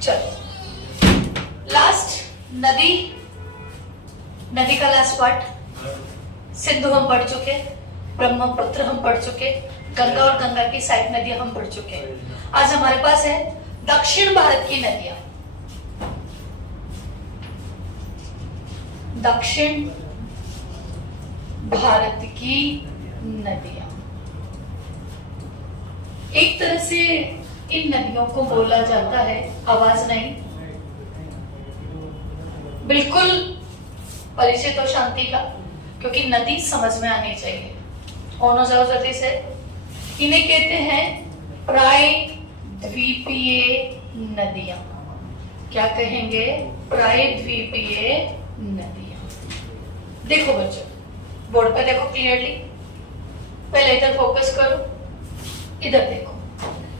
चलो लास्ट नदी, नदी का लास्ट पार्ट। सिंधु हम पढ़ चुके, ब्रह्मपुत्र हम पढ़ चुके, गंगा और गंगा की साइड नदियां हम पढ़ चुके। आज हमारे पास है दक्षिण भारत की नदियां। दक्षिण भारत की नदियां, एक तरह से इन नदियों को बोला जाता है, आवाज नहीं, बिल्कुल परिचय तो शांति का, क्योंकि नदी समझ में आनी चाहिए। ओनो जाओ जल्दी से। इन्हें कहते हैं प्राय द्वीपीय नदियां। क्या कहेंगे? प्राय द्वीपीय नदियां। देखो बच्चों, बोर्ड पे देखो क्लियरली, पहले इधर फोकस करो, इधर देखो,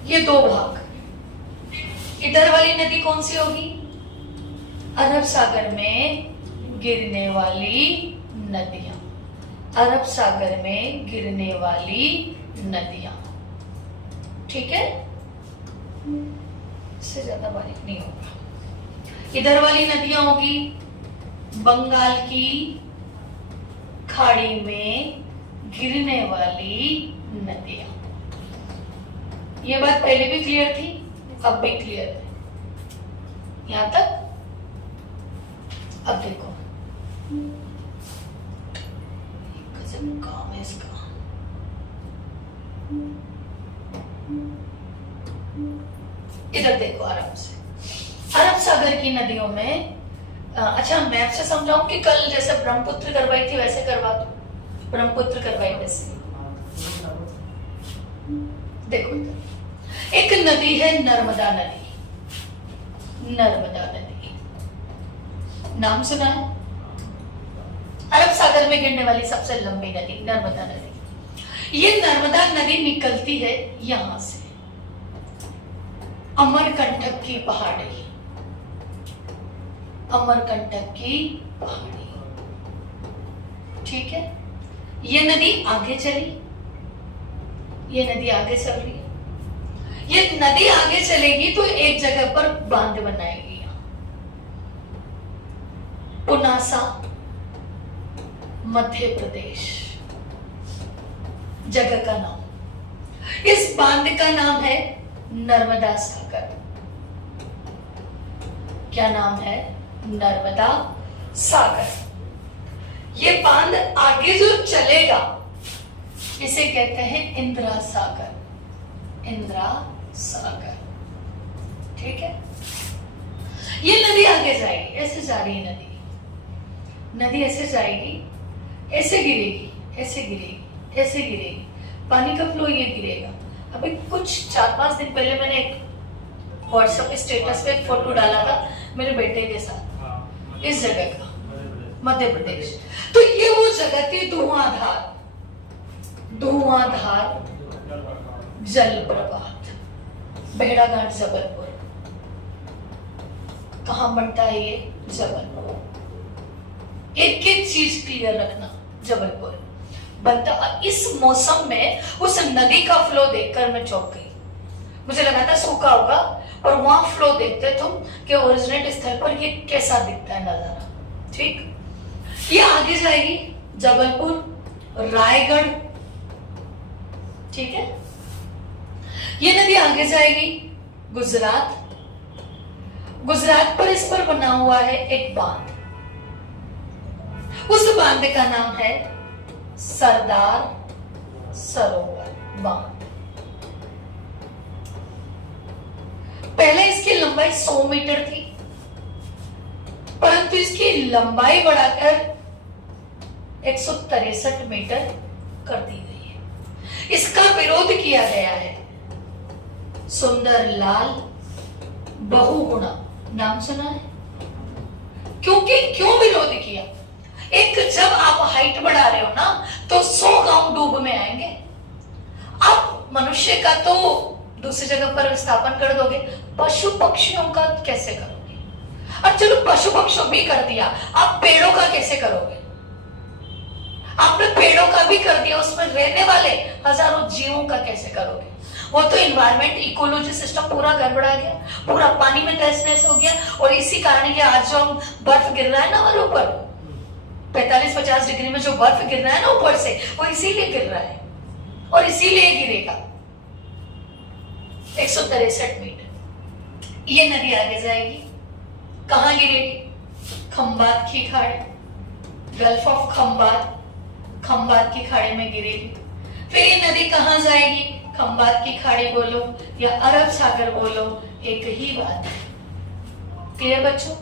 ये दो भाग। इधर वाली नदी कौन सी होगी? अरब सागर में गिरने वाली नदियां, अरब सागर में गिरने वाली नदियां, ठीक है? इससे ज्यादा बारीक नहीं होगा। इधर वाली नदियां होगी बंगाल की खाड़ी में गिरने वाली नदियां। ये बात पहले भी क्लियर थी, अब भी क्लियर है। यहां तक? अब देखो, गजब काम है इसका। इधर देखो आराम से। अरब सागर की नदियों में अच्छा मैप से समझाऊं कि कल जैसे ब्रह्मपुत्र करवाई थी वैसे करवा दो? ब्रह्मपुत्र करवाई वैसे। देखो इधर एक नदी है नर्मदा नदी। नर्मदा नदी नाम सुना है? अरब सागर में गिरने वाली सबसे लंबी नदी नर्मदा नदी। ये नर्मदा नदी निकलती है यहां से, अमरकंटक की पहाड़ी, अमरकंटक की पहाड़ी, ठीक है? ये नदी आगे चली, ये नदी आगे चल रही है। ये नदी आगे चलेगी तो एक जगह पर बांध बनाएगी। पुनासा, मध्य प्रदेश जगह का नाम। इस बांध का नाम है नर्मदा सागर। क्या नाम है? नर्मदा सागर। ये बांध आगे जो चलेगा इसे कहते हैं इंदिरा सागर। इंदिरा सागर, ठीक है? ये नदी आगे जाएगी, ऐसे जा रही है नदी। नदी ऐसे जाएगी, ऐसे गिरेगी, ऐसे गिरेगी, ऐसे गिरेगी, पानी का फ्लो ये गिरेगा। अभी कुछ 4-5 दिन पहले मैंने एक व्हाट्सएप स्टेटस पे एक फोटो डाला था मेरे बेटे के साथ, इस जगह का, मध्य प्रदेश। तो ये वो जगह थी धुआंधार, धुआंधार जल प्रपात, भेड़ाघाट जबलपुर। कहां बनता है ये? जबलपुर। एक एक चीज क्लियर रखना, जबलपुर बनता। इस मौसम में उस नदी का फ्लो देखकर मैं चौंक गई। मुझे लगा था सूखा होगा, और वहां फ्लो देखते तुम कि ओरिजिनेट स्थल पर ये कैसा दिखता है नजारा, ठीक? ये आगे जाएगी जबलपुर, रायगढ़, ठीक है? ये नदी आगे जाएगी गुजरात। गुजरात पर इस पर बना हुआ है एक बांध। उस बांध का नाम है सरदार सरोवर बांध। पहले इसकी लंबाई 100 मीटर थी, परंतु इसकी लंबाई बढ़ाकर 163 मीटर कर दी गई है। इसका विरोध किया गया है। सुंदर लाल बहुगुणा नाम सुना है? क्योंकि क्यों विरोध किया? एक जब आप हाइट बढ़ा रहे हो ना तो 100 गांव डूब में आएंगे। आप मनुष्य का तो दूसरी जगह पर विस्थापन कर दोगे, पशु पक्षियों का कैसे करोगे? और चलो पशु पक्षियों भी कर दिया, आप पेड़ों का कैसे करोगे? आपने पेड़ों का भी कर दिया, उसमें रहने वाले हजारों जीवों का कैसे करोगे? वो तो इन्वायरमेंट इकोलॉजी सिस्टम पूरा गड़बड़ा गया, पूरा पानी में तहस नहस हो गया। और इसी कारण ये आज जो बर्फ गिर रहा है ना हमारे ऊपर, 45-50 डिग्री में जो बर्फ गिर रहा है ना ऊपर से, वो इसीलिए गिर रहा है और इसीलिए गिरेगा। 163 मीटर ये नदी आगे जाएगी, कहां गिरेगी? खंबात की खाड़ी, गल्फ ऑफ खंबात, खंबात की खाड़ी में गिरेगी। फिर ये नदी कहां जाएगी? खंबात की खाड़ी बोलो या अरब सागर बोलो, एक ही बात है। क्लियर बच्चों?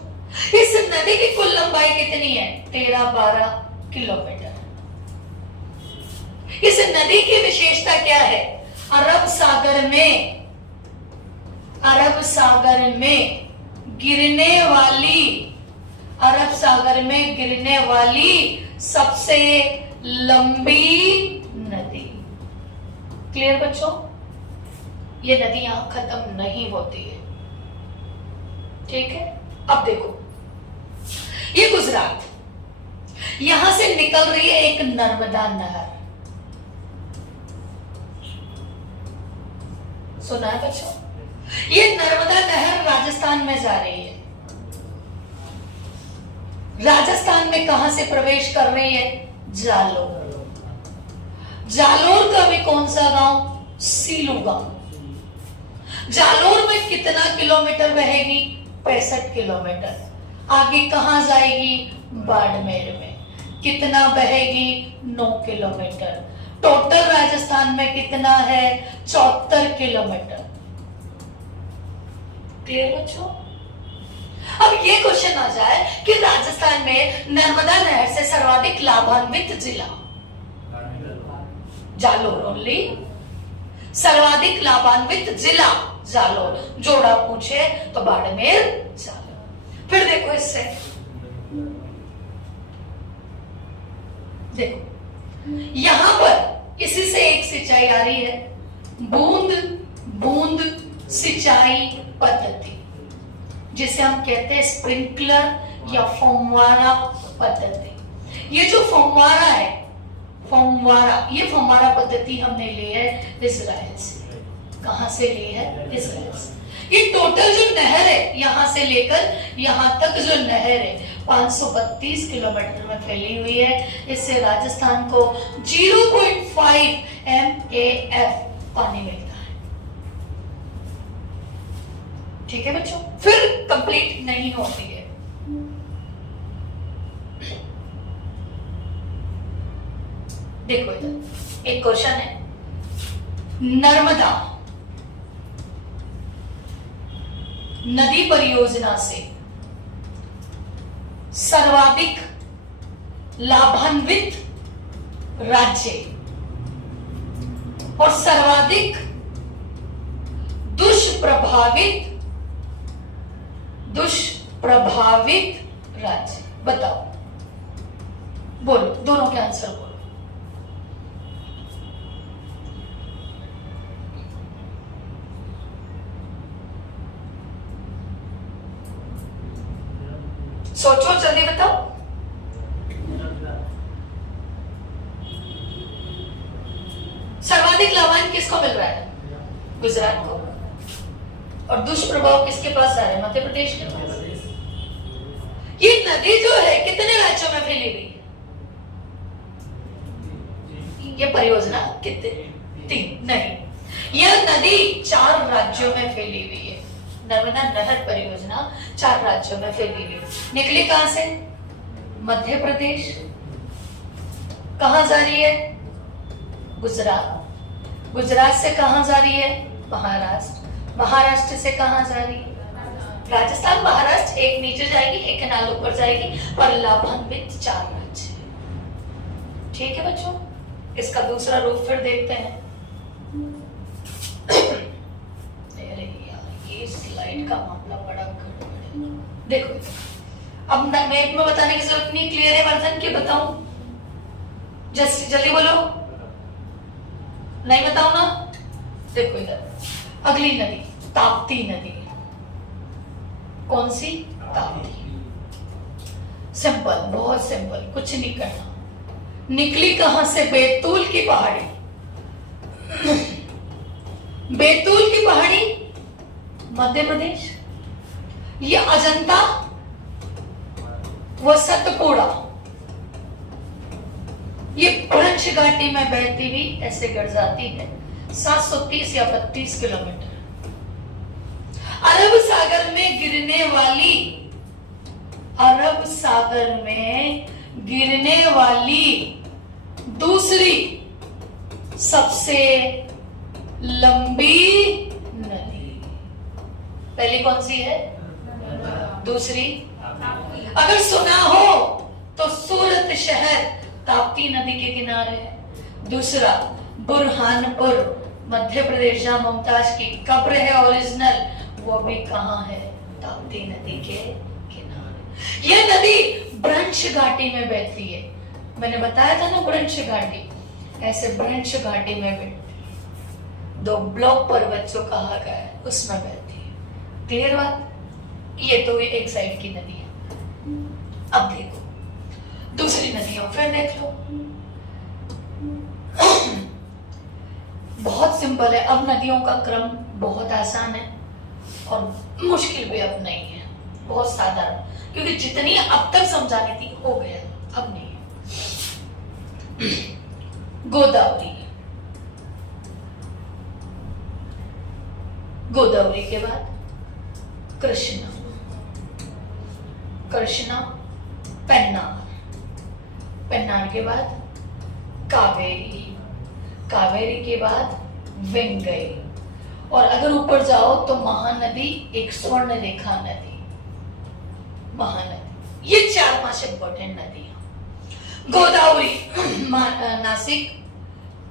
इस नदी की कुल लंबाई कितनी है? 13-12 किलोमीटर। इस नदी की विशेषता क्या है? अरब सागर में गिरने वाली सबसे लंबी नदी। क्लियर बच्चों? ये नदी यहां खत्म नहीं होती है, ठीक है? अब देखो, ये गुजरात, यहां से निकल रही है एक नर्मदा नहर। सुना है बच्चों? ये नर्मदा नहर राजस्थान में जा रही है। राजस्थान में कहां से प्रवेश कर रही है? जालोर। जालोर का भी कौन सा गांव? सीलू गांव। जालोर में कितना किलोमीटर बहेगी? 65 किलोमीटर। आगे कहां जाएगी? बाड़मेर में। कितना बहेगी? 9 किलोमीटर। टोटल राजस्थान में कितना है? 74 किलोमीटर। क्लियर बच्चों? अब ये क्वेश्चन आ जाए कि राजस्थान में नर्मदा नहर से सर्वाधिक लाभान्वित जिला जालोर ओनली। सर्वाधिक लाभान्वित जिला जालोर। जोड़ा पूछे तो बाड़मेर, जालोर। फिर देखो इससे, देखो यहां पर इसी से एक सिंचाई आ रही है, बूंद बूंद सिंचाई पद्धति, जिसे हम कहते हैं स्प्रिंकलर या फव्वारा पद्धति। ये जो फव्वारा है, ये फव्वारा पद्धति हमने ली है इजराइल से। कहां से ली है? इजराइल से। ये टोटल जो नहर है, यहां से लेकर यहां तक जो नहर है 532 किलोमीटर में फैली हुई है। इससे राजस्थान को 0.5 MAF पानी मिलता है। ठीक है बच्चों? फिर कंप्लीट नहीं होती है। देखो इधर एक क्वेश्चन है, नर्मदा नदी परियोजना से सर्वाधिक लाभान्वित राज्य और सर्वाधिक दुष्प्रभावित राज्य बताओ। बोलो, दोनों के आंसर बोलो। सोचो, जल्दी बताओ। सर्वाधिक लाभान्वित किसको मिल रहा है? गुजरात को। और दुष्प्रभाव किसके पास आ रहा है? मध्य प्रदेश के पास। ये नदी जो है कितने राज्यों में फैली हुई है? ये परियोजना कितने? 3 नहीं, यह नदी 4 राज्यों में फैली हुई है। नर्मदा नहर परियोजना 4 राज्यों में फैली हुई। निकली कहां से? मध्य प्रदेश। कहां जा रही है? गुजरात। गुजरात से कहां जा रही है? महाराष्ट्र। महाराष्ट्र से कहां जा रही है? राजस्थान। महाराष्ट्र एक नीचे जाएगी, एक केनाल ऊपर जाएगी, पर लाभान्वित 4 राज्य। ठीक है बच्चों? इसका दूसरा रूप फिर देखते हैं। स्लाइड का मामला बड़ा गड़बड़ है। देखो, अब मैप में बताने की जरूरत नहीं, क्लियर है वर्धन के? बताऊं? जल्दी बोलो। नहीं बताओ ना? देखो इधर अगली नदी ताप्ती नदी। कौन सी? ताप्ती। सिंपल, बहुत सिंपल, कुछ नहीं करना। निकली कहां से? बैतूल की पहाड़ी। बैतूल की पहाड़ी मध्य प्रदेश, ये अजंता व सतपुड़ा ये भ्रंश घाटी में बहती हुई ऐसे गिर जाती है 730 या 32 किलोमीटर। अरब सागर में गिरने वाली, अरब सागर में गिरने वाली दूसरी सबसे लंबी नदी पहली कौन सी है? दूसरी। अगर सुना हो तो सूरत शहर ताप्ती नदी के किनारे है। दूसरा बुरहानपुर मध्य प्रदेश, जहां मुमताज की कब्र है ओरिजिनल, वो भी कहां है? ताप्ती नदी के किनारे। यह नदी भ्रंश घाटी में बहती है। मैंने बताया था ना भ्रंश घाटी, ऐसे भ्रंश घाटी में बहती, दो ब्लॉक पर्वत जो कहा गया है उसमें बहती है। क्लियर बात? ये तो एक साइड की नदी है। अब देखो दूसरी नदियों, फिर देख लो। बहुत सिंपल है। अब नदियों का क्रम बहुत आसान है और मुश्किल भी अब नहीं है, बहुत साधारण, क्योंकि जितनी अब तक समझानी थी हो गया, अब नहीं है। गोदावरी, गोदावरी के बाद कृष्णा, कृष्णा पेन्नार, पेन्नार के बाद कावेरी, कावेरी के बाद वेंगई, और अगर ऊपर जाओ तो महानदी, एक स्वर्ण रेखा नदी, महानदी। ये 4-5 इंपॉर्टेंट नदियां। गोदावरी नासिक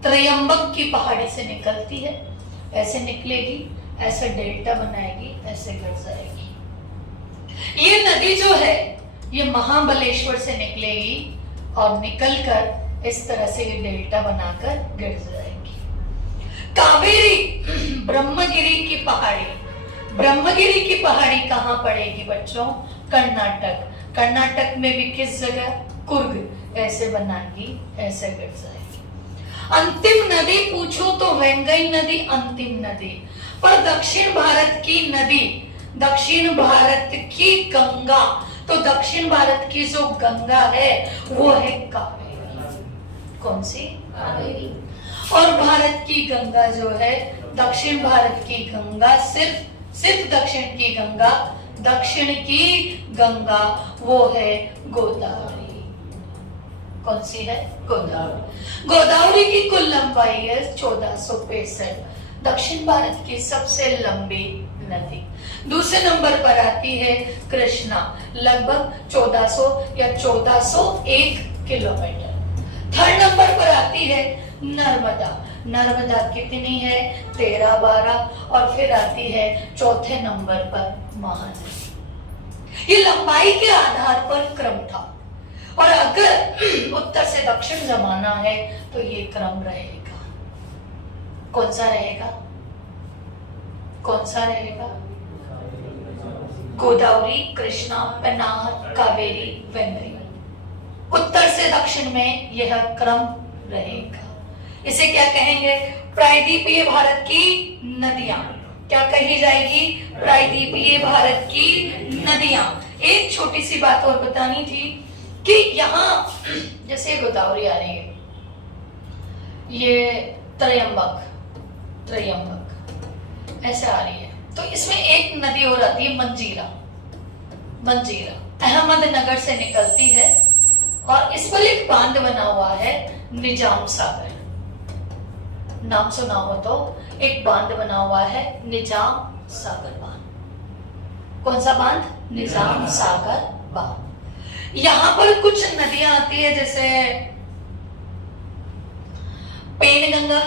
त्रयंबक की पहाड़ी से निकलती है, ऐसे निकलेगी, ऐसे डेल्टा बनाएगी, ऐसे गिर जाएगी। ये नदी जो है ये महाबलेश्वर से निकलेगी और निकलकर इस तरह से ये डेल्टा बनाकर गिर जाएगी। कावेरी ब्रह्मगिरी की पहाड़ी, ब्रह्मगिरी की पहाड़ी कहां पड़ेगी बच्चों? कर्नाटक। कर्नाटक में भी किस जगह? कुर्ग। ऐसे बनाएगी, ऐसे गिर जाएगी। अंतिम नदी पूछो तो वेंगई नदी अंतिम नदी, पर दक्षिण भारत की नदी, दक्षिण भारत की गंगा, तो दक्षिण भारत की जो गंगा है वो है कावेरी। कौन सी? कावेरी। और भारत की गंगा जो है, दक्षिण भारत की गंगा, सिर्फ दक्षिण की गंगा, दक्षिण की गंगा वो है गोदावरी। कौन सी है? गोदावरी। गोदावरी की कुल लंबाई है 1465, दक्षिण भारत की सबसे लंबी नदी। दूसरे नंबर पर आती है कृष्णा, लगभग 1400 या 1401 किलोमीटर। थर्ड नंबर पर आती है नर्मदा, नर्मदा कितनी है? 13-12, और फिर आती है चौथे नंबर पर महानदी। ये लंबाई के आधार पर क्रम था, और अगर उत्तर से दक्षिण जमाना है तो ये क्रम रहेगा। कौन सा रहेगा? कौन सा रहेगा? गोदावरी, कृष्णा, पेन्नार, कावेरी, वेंगई। उत्तर से दक्षिण में यह क्रम रहेगा। इसे क्या कहेंगे? प्रायद्वीपीय भारत की नदियां। क्या कही जाएगी? प्रायद्वीपीय भारत की नदियां। एक छोटी सी बात और बतानी थी कि यहाँ जैसे गोदावरी आ रही है, ये त्रयंबक, त्रयंबक ऐसे आ रही है, तो इसमें एक नदी और आती है मंजीरा, मंजीरा अहमदनगर से निकलती है, और इस पर एक बांध बना हुआ है निजाम सागर। नाम सुना हो तो, एक बांध बना हुआ है निजाम सागर बांध। कौन सा बांध? निजाम सागर बांध। यहां पर कुछ नदियां आती है, जैसे पेनगंगा,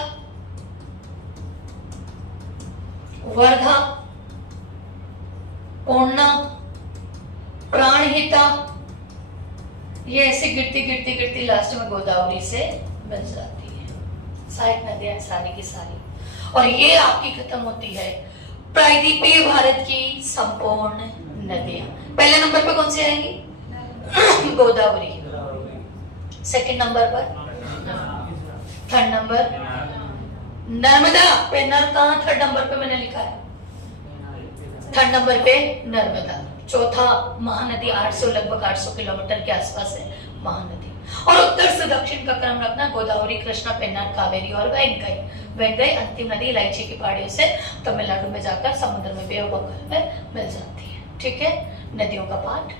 वर्धा, पूर्णा, प्राणहिता, ये ऐसे गिरती गिरती गिरती लास्ट में गोदावरी से मिल जाती है। सहायक नदियां सारी की सारी, और ये आपकी खत्म होती है प्रायद्वीपीय भारत की संपूर्ण नदियां। पहले नंबर पर कौन सी आएंगी? गोदावरी। सेकंड नंबर पर, थर्ड नंबर नर्मदा, पेन्नर कहाँ थर्ड नंबर पे मैंने लिखा है, थर्ड नंबर पे नर्मदा। चौथा महानदी 800 लगभग 800 किलोमीटर के आसपास है महानदी। और उत्तर से दक्षिण का क्रम रखना, गोदावरी, कृष्णा, पेन्नार, कावेरी और वैगई। वैगई अंतिम नदी इलायची की पहाड़ियों से तमिलनाडु में जाकर समुद्र में बे ऑफ बंगाल में मिल जाती है। ठीक है, नदियों का पाठ।